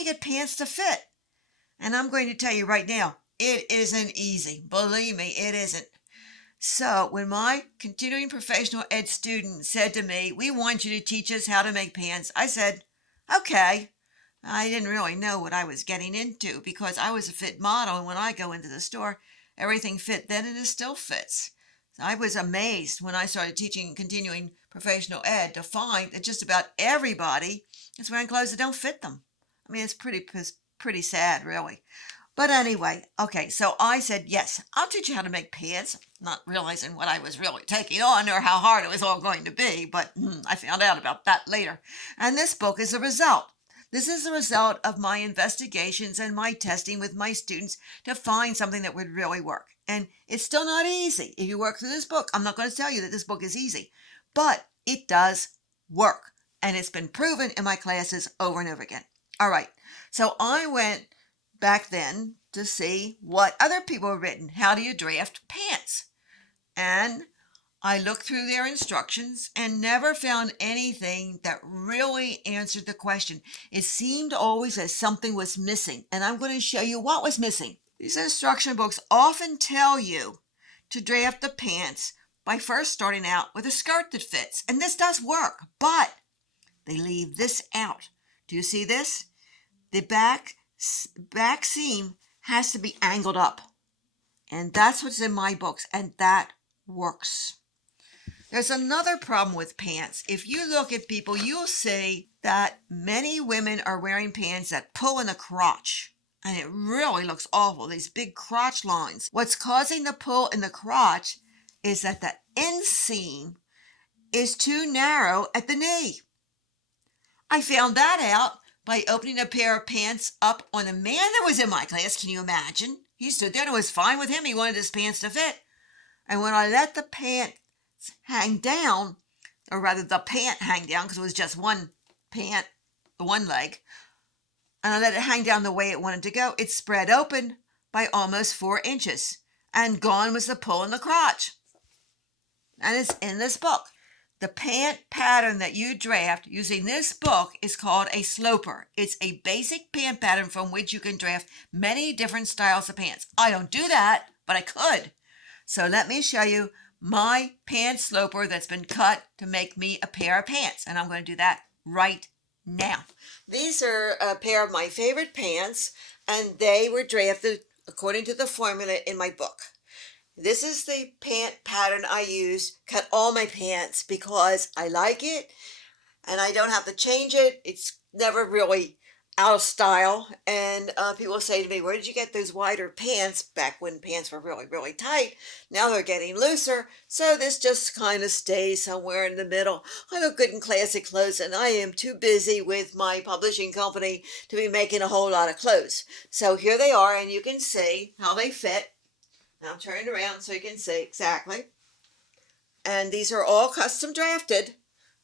you get pants to fit? And I'm going to tell you right now, it isn't easy. Believe me, it isn't. So when my continuing professional ed student said to me, we want you to teach us how to make pants, I said, okay. I didn't really know what I was getting into because I was a fit model, and when I go into the store, everything fit then and it still fits. So I was amazed when I started teaching continuing professional ed to find that just about everybody is wearing clothes that don't fit them. I mean, it's pretty sad, really. But anyway, okay, so I said, yes, I'll teach you how to make pants, not realizing what I was really taking on or how hard it was all going to be, but I found out about that later. And this book is a result. This is the result of my investigations and my testing with my students to find something that would really work. And it's still not easy. If you work through this book, I'm not going to tell you that this book is easy, but it does work. And it's been proven in my classes over and over again. All right, so I went back then to see what other people have written. How do you draft pants? And I looked through their instructions and never found anything that really answered the question. It seemed always as something was missing, and I'm going to show you what was missing. These instruction books often tell you to draft the pants by first starting out with a skirt that fits, and this does work, but they leave this out. Do you see this? The back seam has to be angled up, and that's what's in my books, and that works. There's another problem with pants. If you look at people, you'll see that many women are wearing pants that pull in the crotch. And it really looks awful, these big crotch lines. What's causing the pull in the crotch is that the inseam is too narrow at the knee. I found that out by opening a pair of pants up on a man that was in my class. Can you imagine? He stood there and it was fine with him. He wanted his pants to fit. And when I let the pant hang down, or rather the pant hang down because it was just one pant, one leg, and I let it hang down the way it wanted to go, it spread open by almost 4 inches, and gone was the pull in the crotch. And it's in this book. The pant pattern that you draft using this book is called a sloper. It's a basic pant pattern from which you can draft many different styles of pants. I don't do that, but I could. So let me show you my pant sloper that's been cut to make me a pair of pants. And I'm going to do that right now. These are a pair of my favorite pants, and they were drafted according to the formula in my book. This is the pant pattern I use, cut all my pants because I like it and I don't have to change it. It's never really out of style, and people say to me, where did you get those wider pants? Back when pants were really, really tight. Now they're getting looser, so this just kind of stays somewhere in the middle. I look good in classic clothes, and I am too busy with my publishing company to be making a whole lot of clothes. So here they are, and you can see how they fit. Now turn it around so you can see exactly. And these are all custom drafted.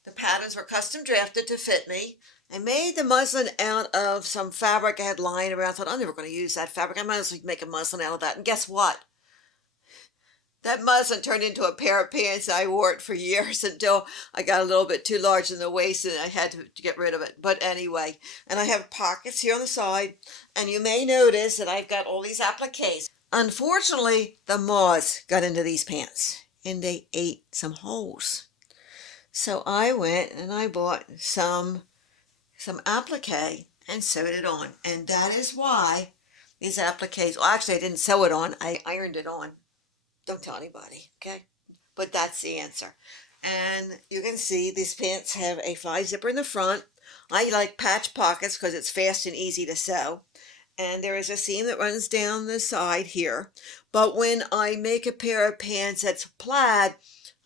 The patterns were custom drafted to fit me. I made the muslin out of some fabric I had lying around. I thought, I'm never going to use that fabric. I might as well make a muslin out of that. And guess what? That muslin turned into a pair of pants. I wore it for years until I got a little bit too large in the waist and I had to get rid of it. But anyway, and I have pockets here on the side. And you may notice that I've got all these appliques. Unfortunately, the moths got into these pants and they ate some holes. So I went and I bought some applique and sewed it on. And that is why these appliques, well, actually I didn't sew it on, I ironed it on. Don't tell anybody, okay? But that's the answer. And you can see these pants have a 5-zipper in the front. I like patch pockets because it's fast and easy to sew. And there is a seam that runs down the side here. But when I make a pair of pants that's plaid,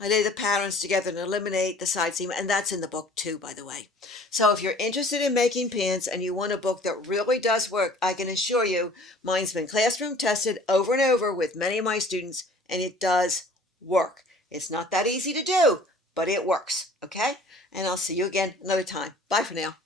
I lay the patterns together and eliminate the side seam, and that's in the book too, by the way. So if you're interested in making pants and you want a book that really does work, I can assure you mine's been classroom tested over and over with many of my students, and it does work. It's not that easy to do, but it works, okay? And I'll see you again another time. Bye for now.